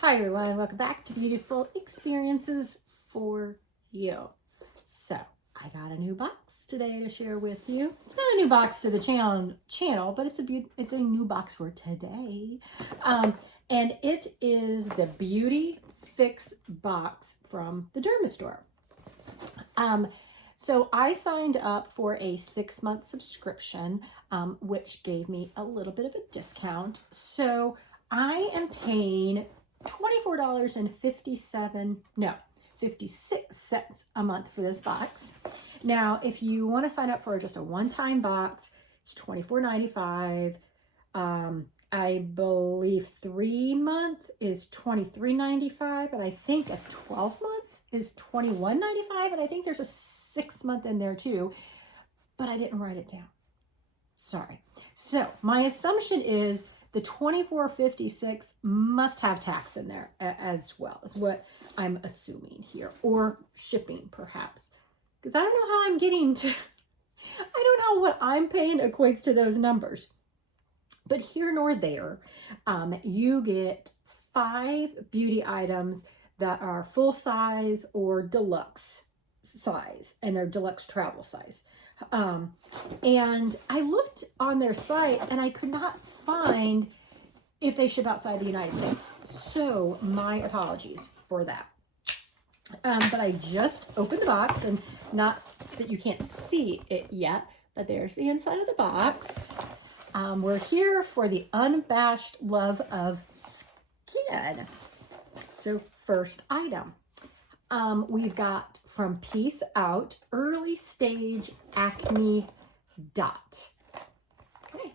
Hi everyone, welcome back to Beautiful Experiences for You. So, I got a new box today to share with you. It's not a new box to the channel, but it's a new box for today. And it is the Beauty Fix box from the Dermastore. So I signed up for a 6-month subscription, which gave me a little bit of a discount. So I am paying $56 a month for this box. Now, if you want to sign up for just a one-time box, it's $24.95. I believe 3-month is $23.95, and I think a 12-month is $21.95, and I think there's a 6-month in there too, but I didn't write it down. Sorry. So my assumption is the $24.56 must have tax in there as well, is what I'm assuming here, or shipping perhaps, because I don't know how I'm getting to, I don't know what I'm paying equates to those numbers. But here nor there, you get 5 beauty items that are full size or deluxe size, and they're deluxe travel size. And I looked on their site and I could not find if they ship outside the United States. So my apologies for that. But I just opened the box, and not that you can't see it yet, but there's the inside of the box. We're here for the unabashed love of skin. So first item, we've got from Peace Out, Early Stage Acne Dot. Okay.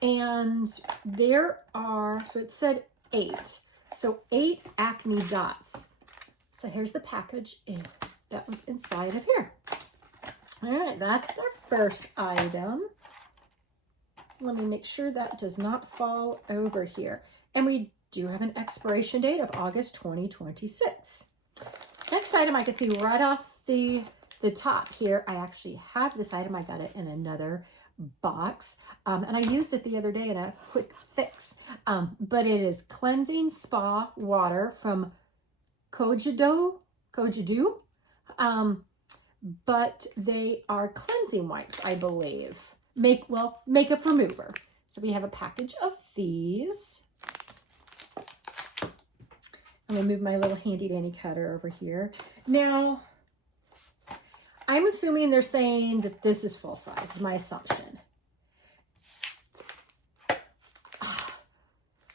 And there are, so it said 8. So 8 acne dots. So here's the package that was inside of here. All right, that's our first item. Let me make sure that does not fall over here. And we do have an expiration date of August 2026. Next item I can see right off the top here. I actually have this item. I got it in another box. And I used it the other day in a quick fix. But it is Cleansing Spa Water from Kojido. But they are cleansing wipes, I believe. Makeup remover. So we have a package of these. I'm going to move my little handy dandy cutter over here. Now, I'm assuming they're saying that this is full size, is my assumption.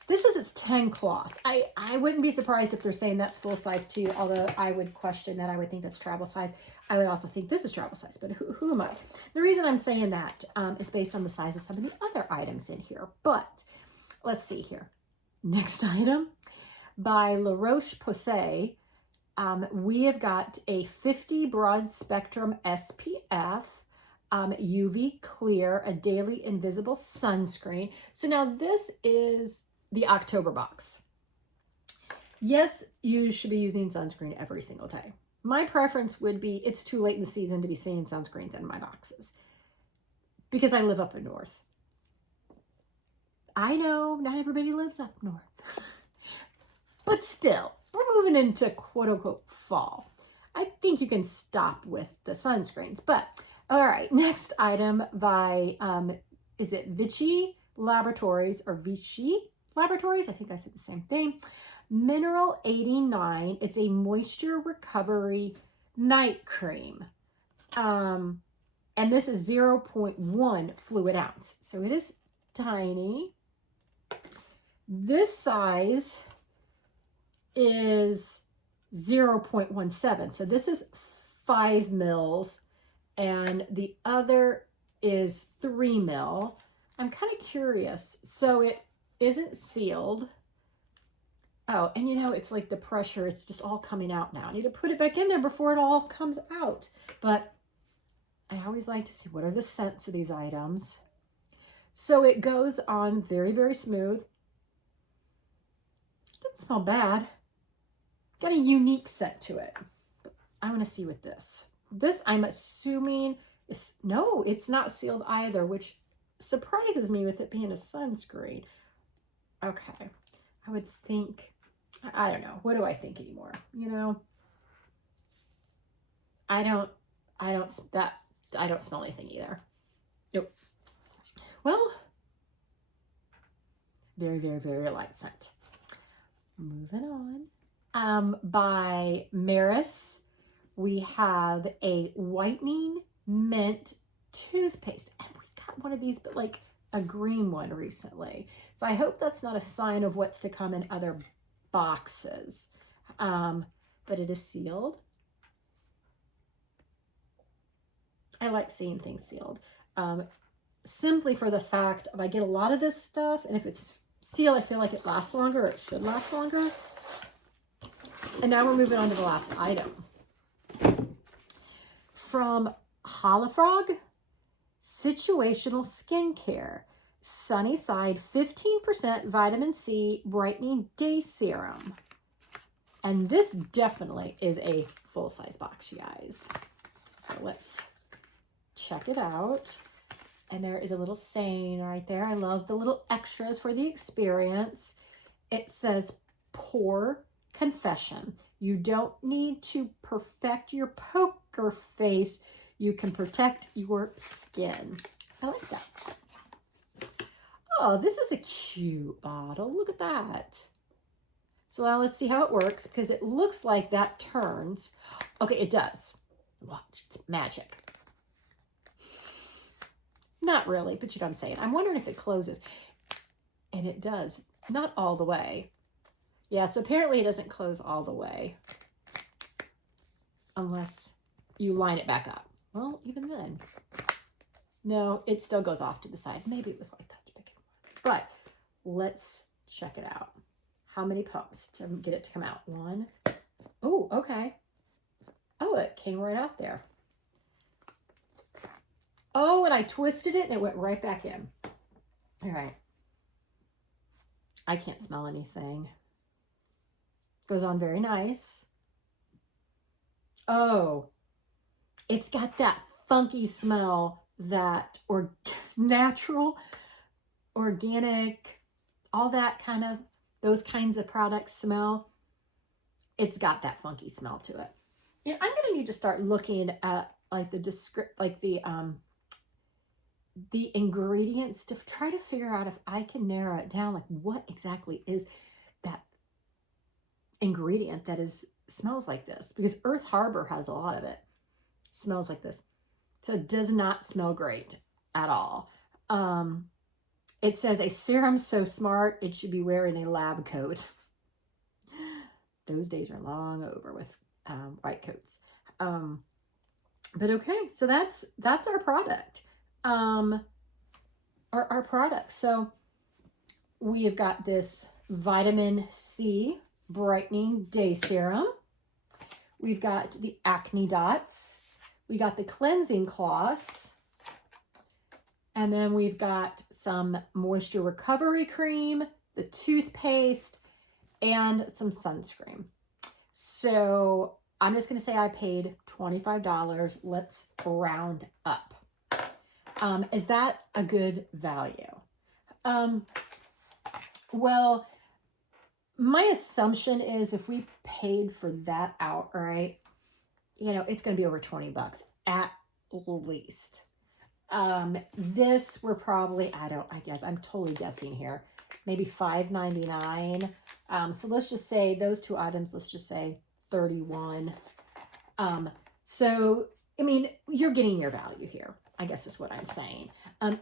This is its 10 cloths. I wouldn't be surprised if they're saying that's full size too, although I would question that. I would think that's travel size. I would also think this is travel size, but who am I? The reason I'm saying that is based on the size of some of the other items in here. But let's see here. Next item by La Roche-Posay. We have got a 50 broad spectrum SPF, UV clear, a daily invisible sunscreen. So now this is the October box. Yes, you should be using sunscreen every single day. My preference would be, it's too late in the season to be seeing sunscreens in my boxes because I live up in north. I know not everybody lives up north, but still, we're moving into quote unquote fall. I think you can stop with the sunscreens, but all right, next item by, is it Vichy Laboratories or Vichy Laboratories? I think I said the same thing. Mineral 89. It's a moisture recovery night cream. And this is 0.1 fluid ounce. So it is tiny. This size is 0.17. So this is 5 mils and the other is 3 mil. I'm kind of curious. So it isn't sealed. Oh, and you know, it's like the pressure, it's just all coming out now. I need to put it back in there before it all comes out. But I always like to see what are the scents of these items. So it goes on very, very smooth. Doesn't smell bad. Got a unique scent to it. I want to see with this. This, I'm assuming, is, no, it's not sealed either, which surprises me with it being a sunscreen. Okay. I would think, I don't know. What do I think anymore? You know, I don't smell anything either. Nope. Well, very, very, very light scent. Moving on. By Maris, we have a whitening mint toothpaste. And we got one of these, but like a green one recently. So I hope that's not a sign of what's to come in other boxes. But it is sealed. I like seeing things sealed. Simply for the fact of I get a lot of this stuff, and if it's sealed, I feel like it lasts longer, or it should last longer. And now we're moving on to the last item. From Holifrog, Situational Skincare, Sunnyside 15% Vitamin C Brightening Day Serum. And this definitely is a full-size box, you guys. So let's check it out. And there is a little saying right there. I love the little extras for the experience. It says, pore confession. You don't need to perfect your poker face. You can protect your skin. I like that. Oh, this is a cute bottle. Look at that. So now let's see how it works, because it looks like that turns. Okay, it does. Watch, it's magic. Not really, but you know what I'm saying. I'm wondering if it closes. And it does. Not all the way. Yeah, so apparently it doesn't close all the way. Unless you line it back up. Well, even then. No, it still goes off to the side. Maybe it was like that to begin with. But let's check it out. How many pumps to get it to come out? One. Oh, okay. Oh, it came right out there. Oh, and I twisted it and it went right back in. All right. I can't smell anything. Goes on very nice. Oh, it's got that funky smell that natural, organic, all that kind of, those kinds of products smell. It's got that funky smell to it. And I'm going to need to start looking at like the ingredients to try to figure out if I can narrow it down, like what exactly is that ingredient that smells like this, because Earth Harbor has a lot of it. Smells like this. So it does not smell great at all. It says a serum so smart it should be wearing a lab coat. Those days are long over with white coats. But okay, so that's our product. Our product. So we have got this vitamin C brightening day serum. We've got the acne dots. We got the cleansing cloths. And then we've got some moisture recovery cream, the toothpaste, and some sunscreen. So I'm just going to say I paid $25. Let's round up. Is that a good value? Well, my assumption is if we paid for that outright, you know, it's going to be over 20 bucks at least. This we're probably, I guess I'm totally guessing here, maybe $5.99. So let's just say those two items, let's just say 31. So, I mean, you're getting your value here, I guess is what I'm saying.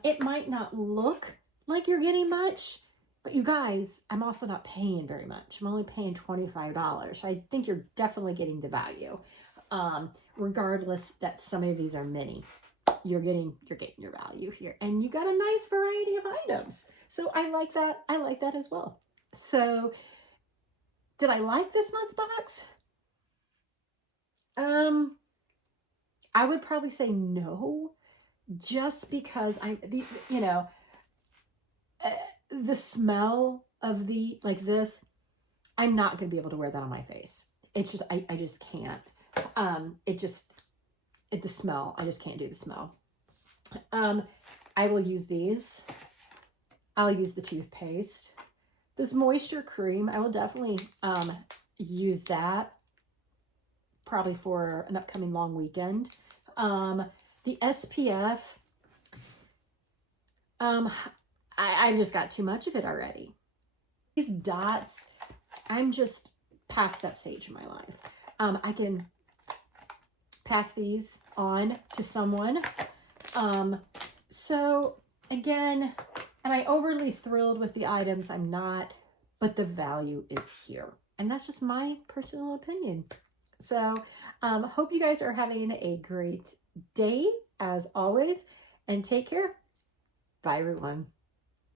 It might not look like you're getting much, but you guys, I'm also not paying very much. I'm only paying $25. So I think you're definitely getting the value. Regardless that some of these are mini, you're getting your value here, and you got a nice variety of items. So I like that. I like that as well. So did I like this month's box? I would probably say no, just because the smell of this, I'm not going to be able to wear that on my face. It's just, I just can't. The smell, I just can't do the smell. I will use these. I'll use the toothpaste. This moisture cream, I will definitely use that probably for an upcoming long weekend. The SPF, I've just got too much of it already. These dots, I'm just past that stage in my life. I can pass these on to someone. So again, am I overly thrilled with the items? I'm not, but the value is here. And that's just my personal opinion. So hope you guys are having a great day as always, and take care. Bye everyone.